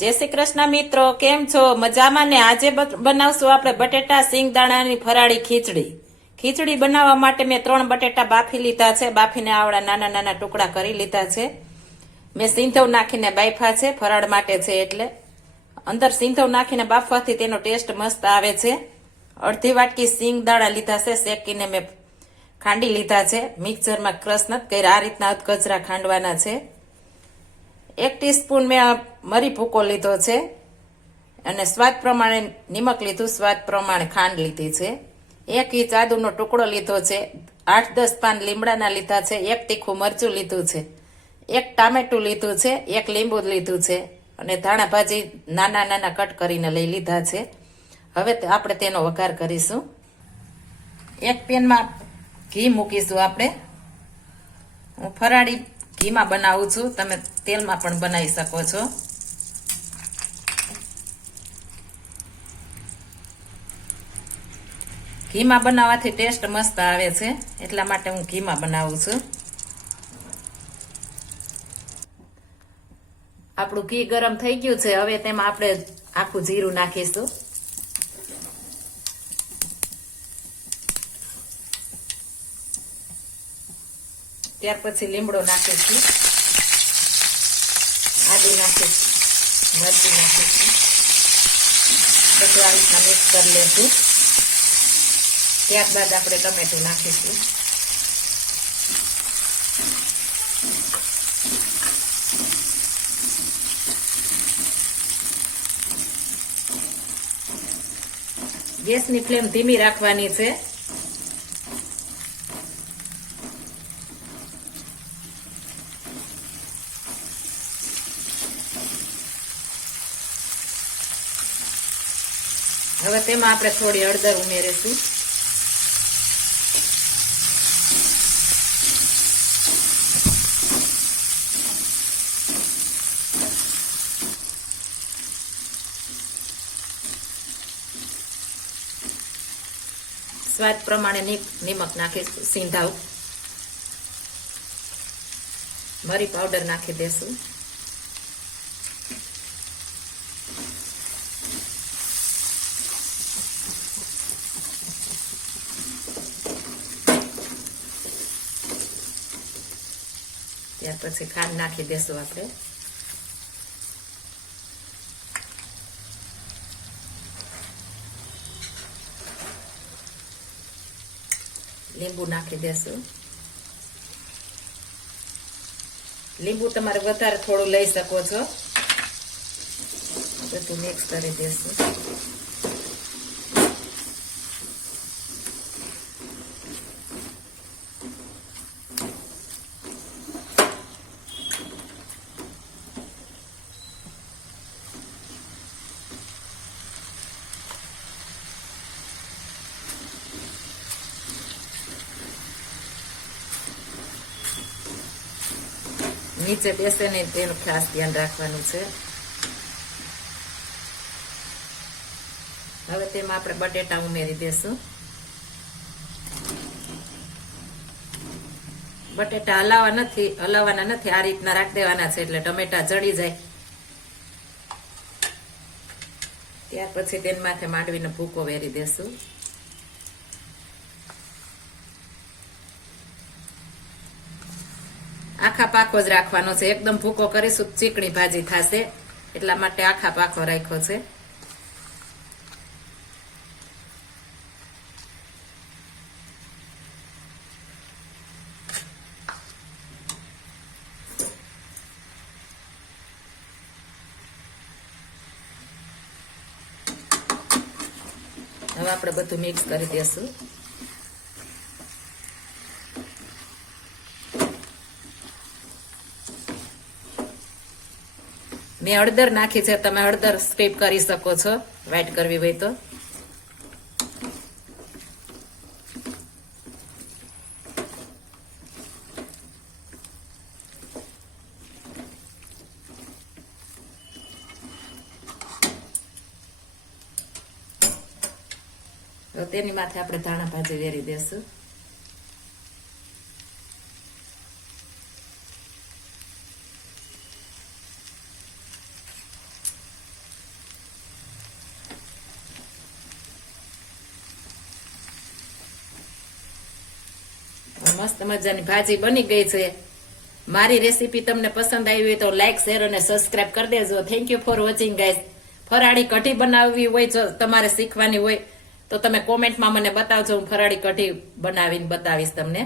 જય શ્રી કૃષ્ણ મિત્રો, કેમ છો? મજામાં ને? આજે બનાવશું આપણે બટેટા સિંગદાણાની ફરાળી ખીચડી બનાવવા માટે મેં 3 બટેટા બાફી લીધા છે. બાફીને આવડા નાના નાના ટુકડા કરી લીધા છે. મેં સિંધવ નાખીને બાફા છે, ફરાળ માટે છે એટલે. અંદર સિંધવ નાખીને બાફવાથી તેનો ટેસ્ટ મસ્ત આવે છે. અડધી વાટકી સિંગદાણા લીધા છે, શેકીને મેં ખાંડી લીધા છે. મિક્સરમાં ક્રશ નથી કર્યા, આ રીતના અધકચરા ખાંડવાના છે. 1 ટીસ્પૂન મેં મરી ભૂકો લીધો છે અને સ્વાદ પ્રમાણે નિમક લીધું, સ્વાદ પ્રમાણે ખાંડ લીધી છે. 1 ઇંચ આદુનો ટુકડો લીધો છે. 8-10 પાન લીમડાના લીધા છે. 1 તીખું મરચું લીધું છે. 1 ટામેટું લીધું છે. 1 લીંબુ લીધું છે અને ધાણા ભાજી નાના નાના કટ કરીને લઈ લીધા છે. હવે આપણે તેનો વઘાર કરીશું. એક પેનમાં ઘી મૂકીશું આપણે. હું ફરાળી ઘીમાં બનાવું છું, તમે તેલમાં પણ બનાવી શકો છો. ઘીમાં બનાવવાથી ટેસ્ટ મસ્ત આવે છે, એટલા માટે હું ઘીમાં બનાવું છું. આપણું ઘી ગરમ થઈ ગયું છે. હવે તેમાં આપણે આખું જીરું નાખીશું. ત્યાર પછી લીમડો નાખીશું, આદુ નાખીશું, મરચું નાખીશું. બધું આ રીતના મિક્સ કરી લેશું. ત્યારબાદ આપણે ટમેટું નાખીશું. ગેસની ફ્લેમ ધીમી રાખવાની છે. હવે તેમાં આપણે થોડી હળદર ઉમેરીશું. સ્વાદ પ્રમાણે નિમક નાખીશું. સિંધાવ મરી પાવડર નાખી દેશું. ત્યાર પછી ખાંડ નાખી દેશું આપણે. લીંબુ નાખી દેશું. લીંબુ તમારે વધારે થોડું લઈ શકો છો. બધું મિક્સ કરી દેશું. નીચે બેસે નહીં તેનું ખાસ ધ્યાન રાખવાનું છે. હવે તેમાં આપણે બટેટા ઉમેરી દેશું. બટેટા હલાવવાના નથી, આ રીતના રાખી દેવાના છે એટલે ટમેટા જળી જાય. ત્યાર પછી તેની માથે માંડવીનો ભૂકો વેરી દેશું. આખા પાકો જ રાખવાનો છે. એકદમ ભૂકો કરીશું ચીકણી ભાજી થશે, એટલા માટે આખા પાકો રાખ્યો છે. હવે આપણે બધું મિક્સ કરી દેશું. મેં હળદર નાખી છે, તમે હળદર સ્કીપ કરી શકો છો, વ્હાઈટ કરવી હોય તો. તેની માથે આપણે ધાણા ભાજી વેરી દેશું. મસ્ત મજાની ભાજી બની ગઈ છે. મારી રેસીપી તમને પસંદ આવી હોય તો લાઈક શેર અને સબસ્ક્રાઇબ કરી દેજો. Thank you for watching guys. ફરાળી કઢી બનાવવી હોય જો તમારે શીખવાની હોય તો તમે કોમેન્ટમાં મને બતાવજો. હું ફરાળી કઢી બનાવીને બતાવીશ તમને.